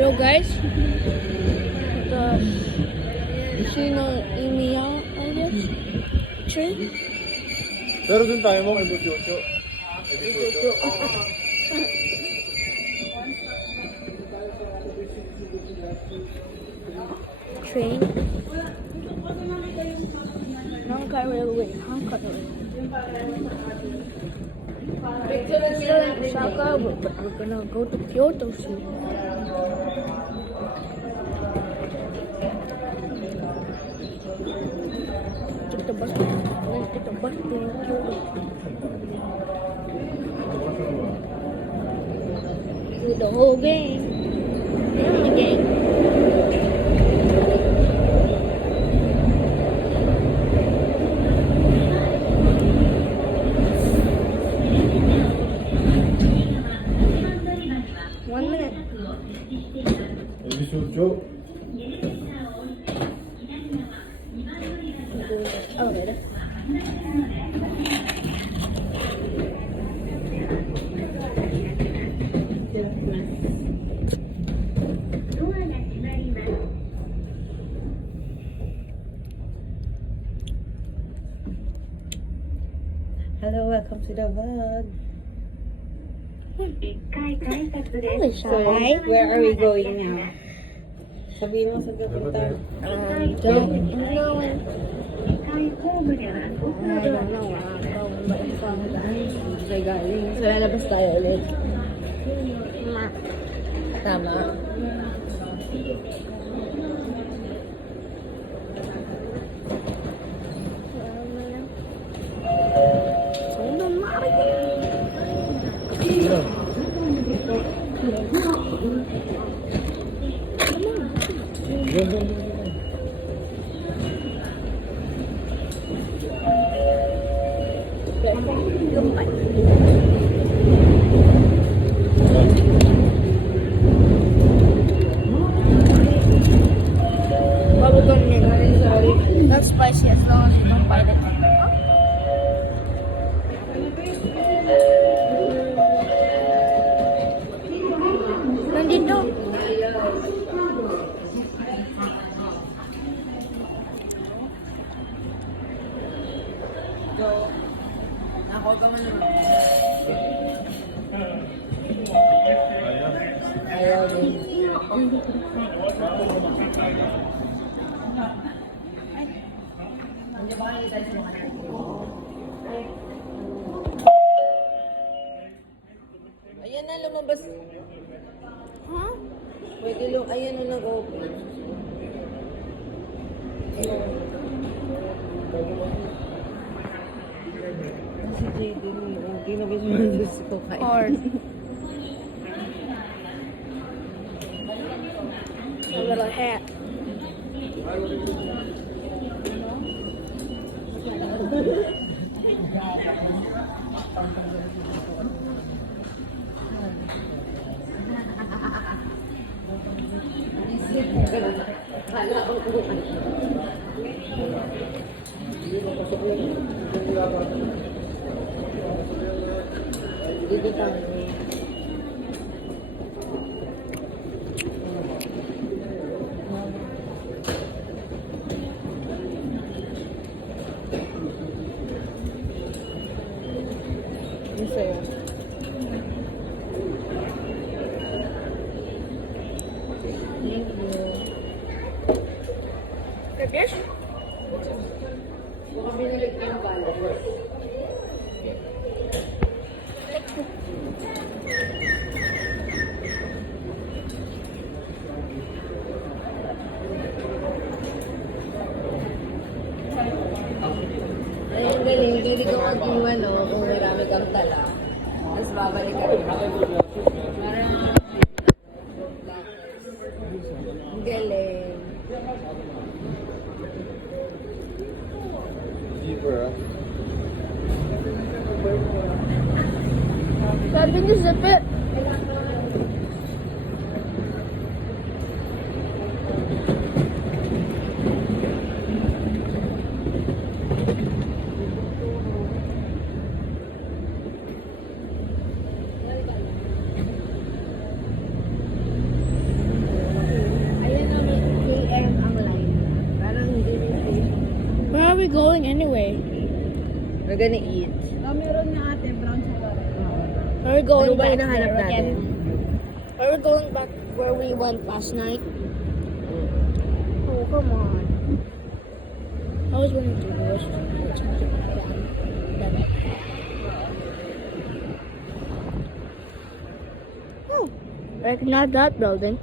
Hello guys. The Sino Imiya, I guess. Tree. Pero dun tayo mo kay Buchocho. Kay Buchocho. Train. Hanka Railway. Hanka Railway. Still in Osaka, but we're gonna go to Kyoto soon. Take the bus. Let's take the bus to Kyoto. Do the whole game. Yeah, the game. Kay Buchocho. Elevator. Hello, welcome to the vlog. Holy So, shy. where are we going now? Sabihin mo sa pupunta. Don't know. I don't know. So, lalabas tayo ulit. Tama. Bubblegum mint. That's spicy as long as you don't bite it. Nandito. Ako ka man naman. Ayaw din. Ayan na, lumabas. Huh? Pwede ayan na nag-open. Si JD, hindi na visualize ko kayo. Hard. A little hat. Dito tayo. Yung sa'yo. The dish? Baka binili ko yung balance. Ay, ang galing. Hindi ko mag-iwan, no? Kung marami kang tala. Tapos babalik ka rin. Parang... Ang galing. Zipper, ah. Sabi niyo zip it. going anyway? We're gonna eat. Meron na ate, brown sugar. Are we going Ano ba back hinahanap there natin? again? Are we going back where we went last night? Oh, come on. I was gonna do this. Oh, recognize that building.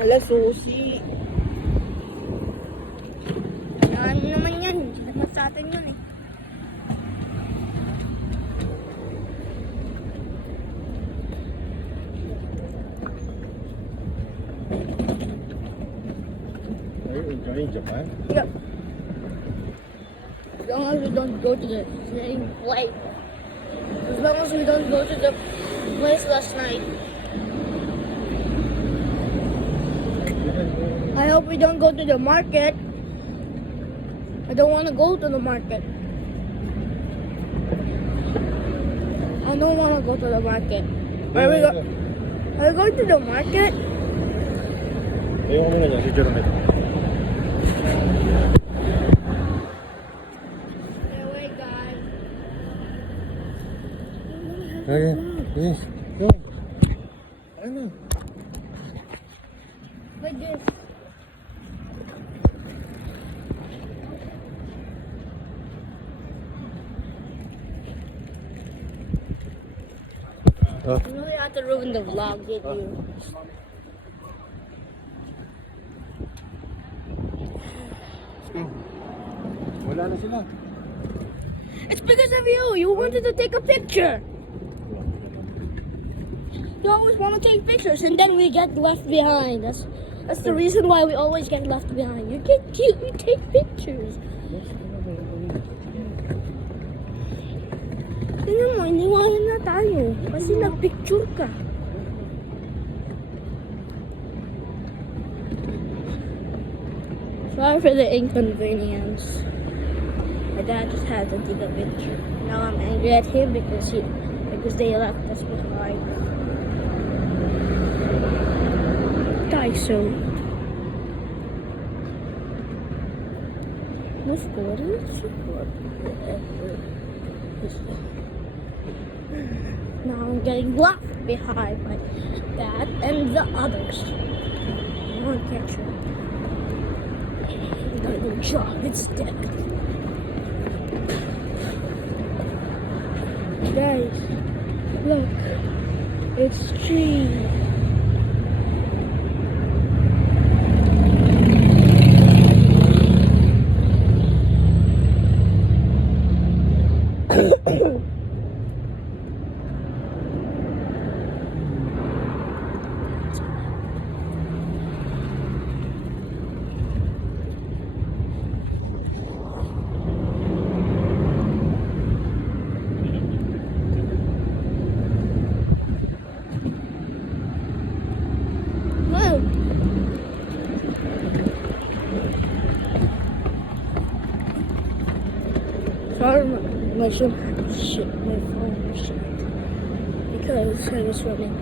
Hala, susi. Yan naman yan. Hindi naman sa atin yun eh. Are you enjoying Japan? Yep. As long as we don't go to the same place. As long as we don't go to the place last night. I hope we don't go to the market. I don't want to go to the market. I don't want to go to the market. Are we going to the market? Ayoko muna niya, si Jerome. Stay away, guys. Okay, yes. Go. Ano? Like this. Oh. You really have to ruin the vlog, did you? Wala na sila. It's because of you. You wanted to take a picture. You always want to take pictures, and then we get left behind. That's the reason why we always get left behind. You get cute. You take pictures. Tingnan mo, iniwanan na tayo. Kasi nag-picture ka. Sorry for the inconvenience. My dad just had to take a picture. Now I'm angry at him because they left us behind. Daiso. Let's go. Now I'm getting left behind by Dad and the others. One picture. We gotta go jog instead. Guys, look. It's trees. Sorry, my phone shit. My phone shit. Because I was running.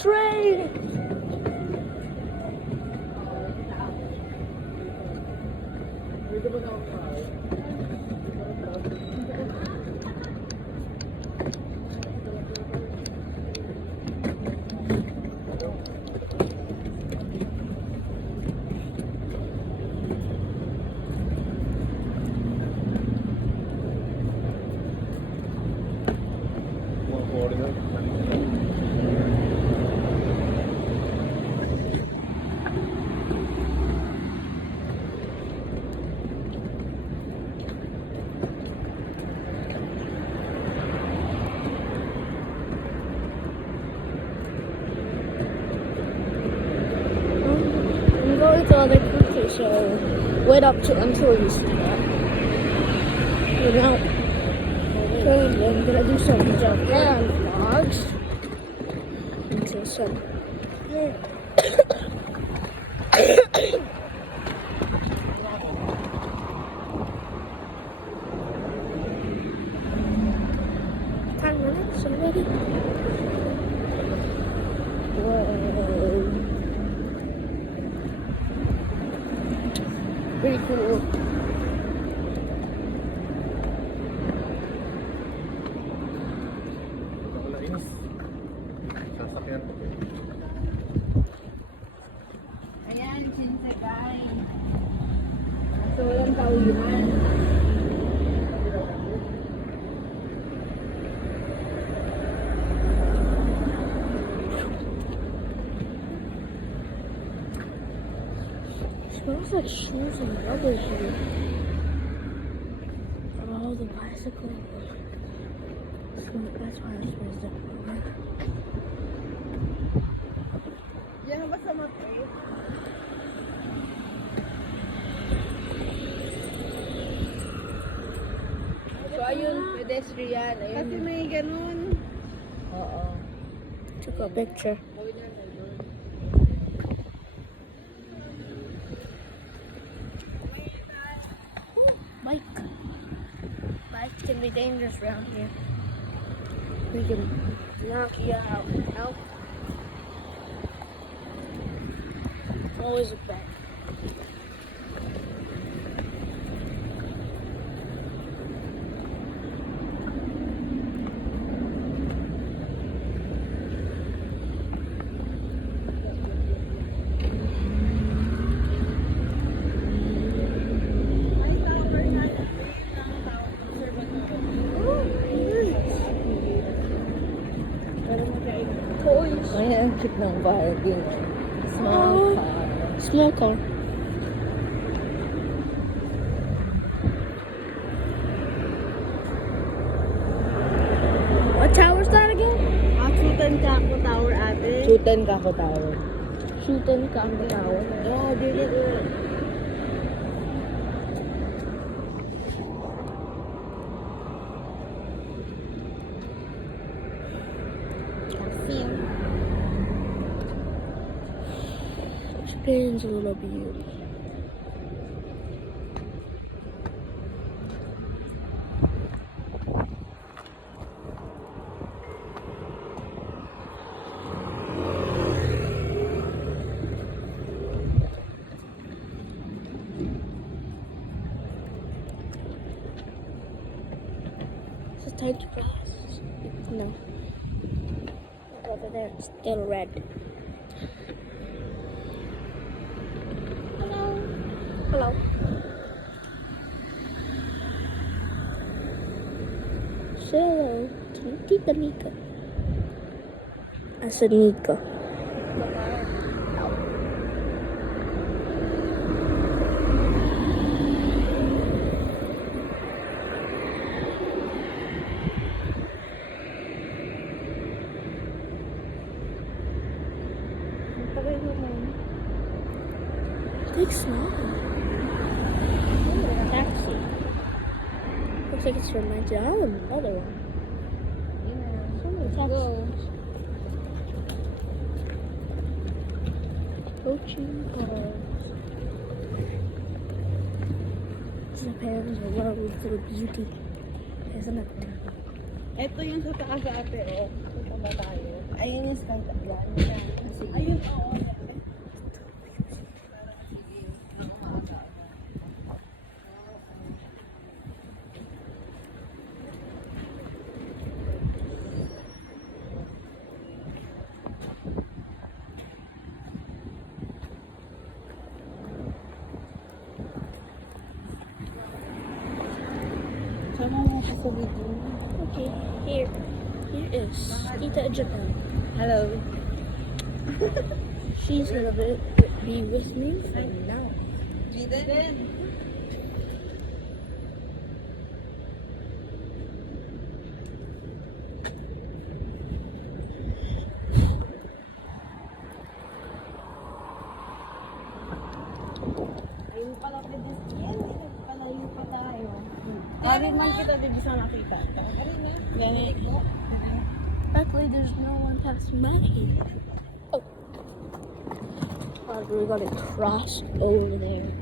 Train! Mga foreigner. wait up to until you see that. We're now I'm gonna do some Japan vlogs until some. Minutes already. Whoa. Pretty cool. Ako nainis. Sasakyan ko. Ayan, Shinsegay. So, walang kauyuan. Smells like shoes and rubber here. Oh, the bicycle. That's why it smells like rubber. Diyan ba sa matay? So, ayun, pedestrian. Ayun. Kasi may ganun. Oo. Took a picture. Bike. Bike can be dangerous around here. We can knock you out. Help. Always a bet. Toys. Ayan, ang cute ng parking. Small Oh. car. Small car. What tower is that again? Chutan Kako Tower, ate. Chutan Kako Tower. Shooten Kanga Tower. Yeah, dili ko. Explains a little bit. It's time to cross. No. Over there, it's still red. Hello. Hello. Say hello to Tita Nika. I said Nika. Big small. Oh, taxi. Looks like it's from my job. Another one. So many taxis. Coaching cars. Japan is a world full of beauty, isn't it? Ito yung sa takas ate, oh. Punta ba tayo? Ayun yung sky tablan. Ayun, oo. Sama mo siya sa video. Okay, here is Tita Japan. Hello. She's gonna be with me from now. Jiden. Ayun pala pedestrian. Sabi man kita di bisa nakita. Gani. Luckily, there's no one passing by here. Oh. We gotta cross over there.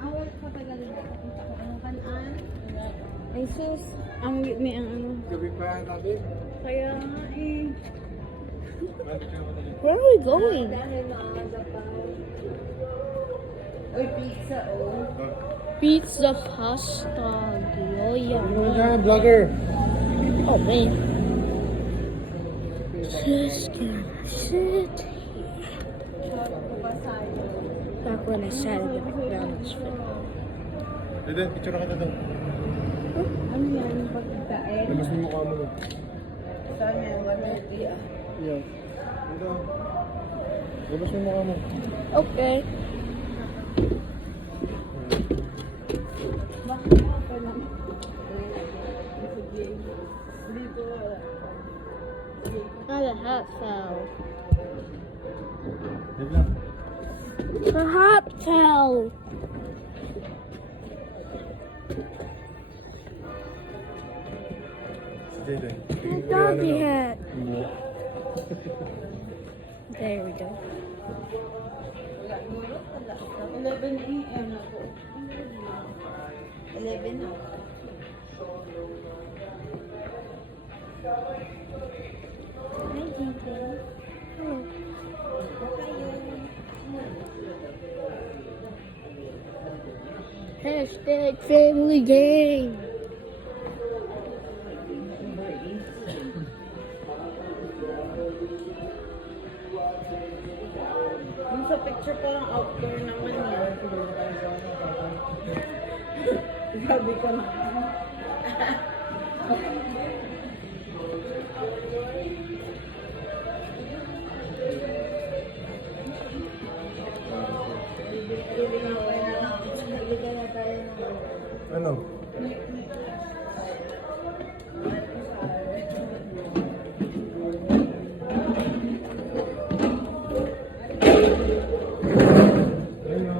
Awal pa tagalin ko. Punta ko ang kanan. Ay sus, ang may ang ano. Gabi pa yan natin. Kaya nga eh. Bakit ka naman ulit? Where are we going? Dahil maaga pa. Uy, pizza oh. Pizza pasta. Gyoya. Ano dyan, vlogger? Oh man. Just gonna sit back when I sat in the McDonald's film. Dede, picture ka doon. Ano yan? Pagkain? Labas mo yung mukha mo. Saan yan? 130 ah. Yan. Dito. Labas mo yung mukha mo. Okay. How the hat fell. Dede lang. Her hat fell. Dede. My doggy hat. There we go. 11 a.m. ako. 11 na. Hashtag family game. Yung sa picture parang outdoor naman yan. Grabe ka na. Ano? Ayun o.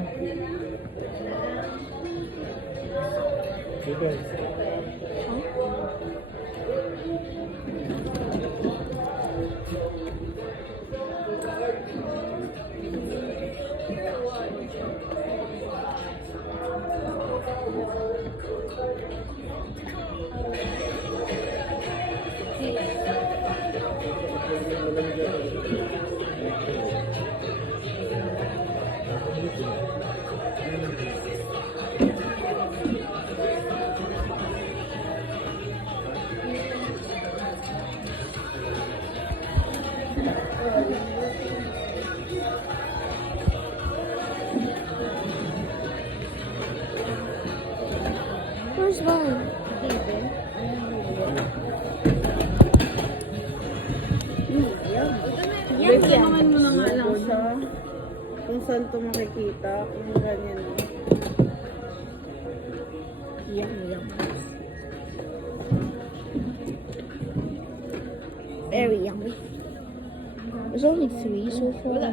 Dede. Where's mine? Basta naman mo na nga lang siya. Kung saan ito makikita. Kung ganyan. Yum, yum. Very yummy. There's only 3 so far.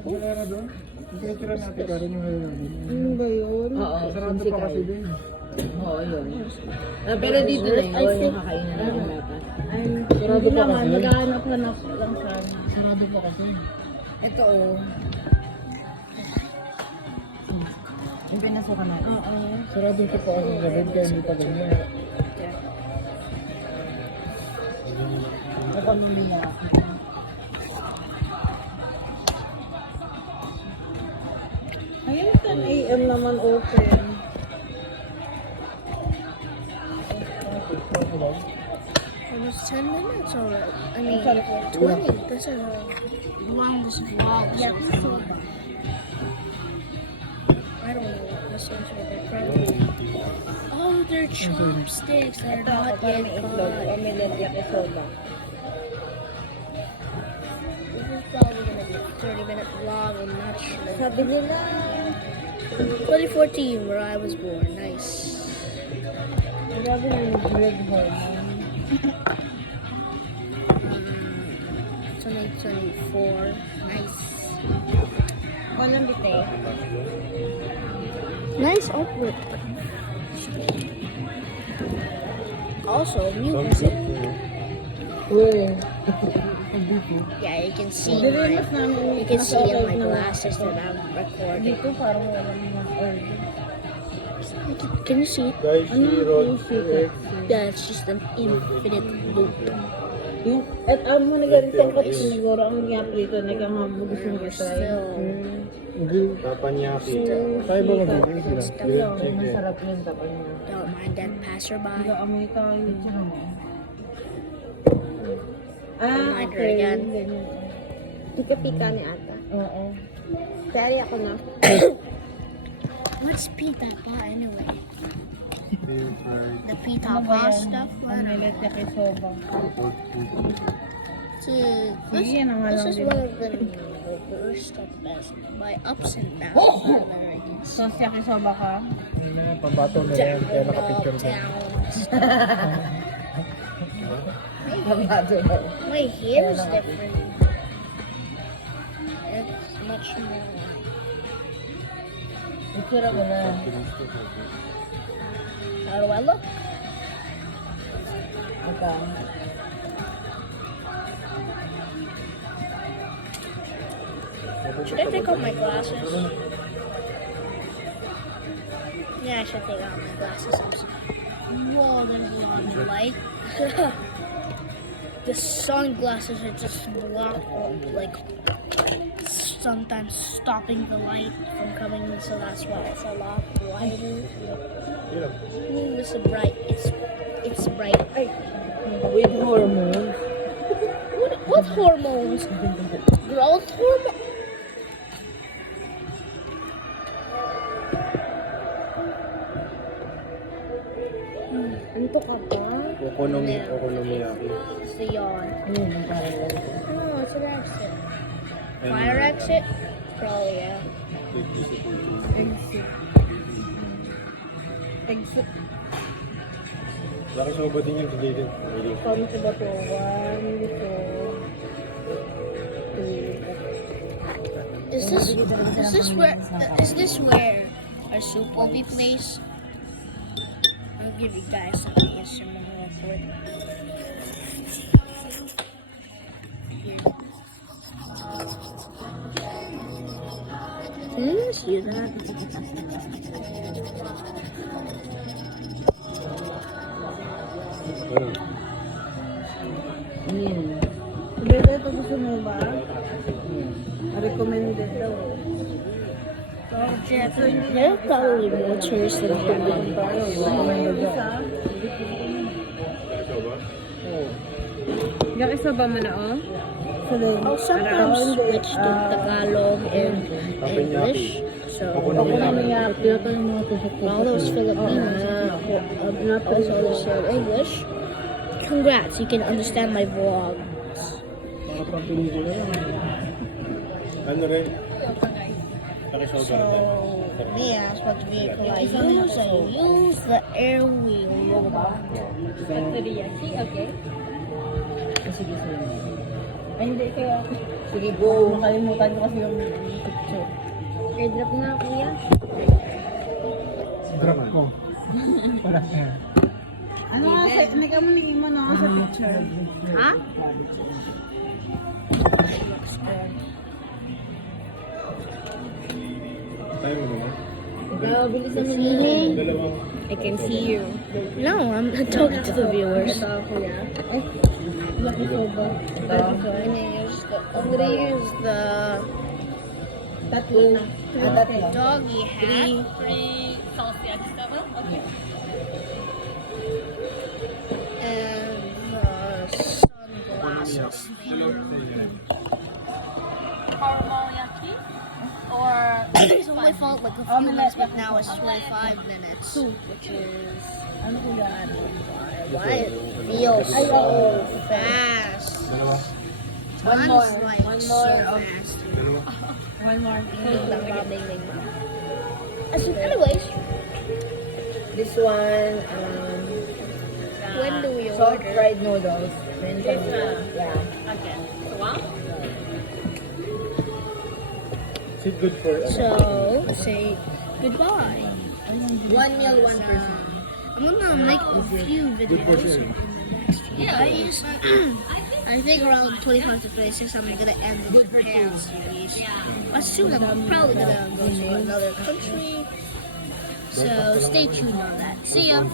Pera doon? Yung picture natin, pero yung halo natin. Ano ba yun? Oo, Sarado pa kasi din. Oo, yun. Pero dito na yun, yung kakainan natin bata. Sarado pa kasi. Maghahanap-hanap lang sana. Sarado pa kasi. Ito oh. Yung pinasukan natin. Oo. Sarado siya pa kasi sa bed, kaya hindi pa ganyan. Ako nung niya. Ayun, 10 a.m. naman open. Almost 10 minutes already. I mean, 20. That's a longest vlog so far. I don't know what this is, but they're probably... Oh, they're chopsticks that are not yet caught. Omelette at soda. This is probably gonna be a 30-minute vlog, I'm not sure. Sabi nila, 2014, where I was born. Nice. Grabe na nag-red hormone. 2024. Nice. Walang bite. Nice artwork. Also, music. Uy. Yeah, you can see in my glasses that I'm recording. Dito parang walang mga oil. Can you see? Guys, zero, X. Yeah, it's just an infinite loop. Yung, at mo nag-return ko siguro ang i-update na nagkamabugis yung try. Tapanyaki. Tayo ba mag-ibig sila? Grilled chicken. Masarap yun tapan niya. Don't mind that passerby. Nag-amoy tayo. Reminder okay. again. Pika-pika ni ata. Oo. Pero ako na. What's pita pa anyway? Favorite. The pita pa stuff? Ang nilet yakisoba. See, Sige, yan ang this alam is din. one of the worst of best. My ups and downs are very good. Sauce yakisoba ka? Ano naman, pambato na yan. Kaya nakapicture ko. Kabado daw. My hair is different. It's much more. Itsura ko na. How do I look? Okay. Should I take off my glasses? Yeah, I should take off my glasses. Whoa, there's a lot of light. The sunglasses are just blocked up, like sometimes stopping the light from coming in, so that's why it's a lot brighter. Ooh, it's bright. It's bright. With hormones. What hormones? Growth hormone? Anto ka ba? Okonomiyaki. It's the yawn. Ano yung parang ganito? No, it's an exit. Fire exit? Probably, yeah. Exit. Exit. Laki soba din yung deleted. Count ba to? 1, 2, 3. Is this where our soup will be placed? I'll give you guys some ASMR real quick. Can you guys hear that? Bebe, ito gusto mo ba? Recommended daw. They're probably more tourists than Japan. Yakisoba mo na, oh? I'll sometimes switch to Tagalog and English. So, all those Filipinos also understand English. Congrats, you can understand my vlogs. Ano rin? Laki soba So, me as what vehicle I use the air wheel robot. Teriyaki, okay. Sige, sige. Ay, hindi kaya. Sige, go. Makalimutan ko kasi yung picture. Airdrop na, kuya. Drop ko. Ano nga, nagkamunin mo na ako sa picture. Ha? Tayo mo naman. Ikaw, bilisan mo na. Feeling? Dalawang. I can see you. No, I'm not talking to the viewers. Yakisoba. I'm gonna use the Tatlo. doggy hat. And the sunglasses. It's only felt like a few minutes, but now it's 25 minutes, which is Ano ko yan? why it feels so fast. Dalawa. Time's more. like One so more. fast. Dalawa. One more. Bing, bang, bang, bing, bing, bang. Anyways, This one, when do we salt order? fried noodles. Then This, yeah. Okay. So, wow. Is it good for So, say goodbye. One meal, one person. I'm gonna make a few good videos. portion? Yeah, I use. I think around 25 to 26, I'm gonna end the Japan series. But soon I'm probably gonna go to another country. So stay tuned on that. See ya.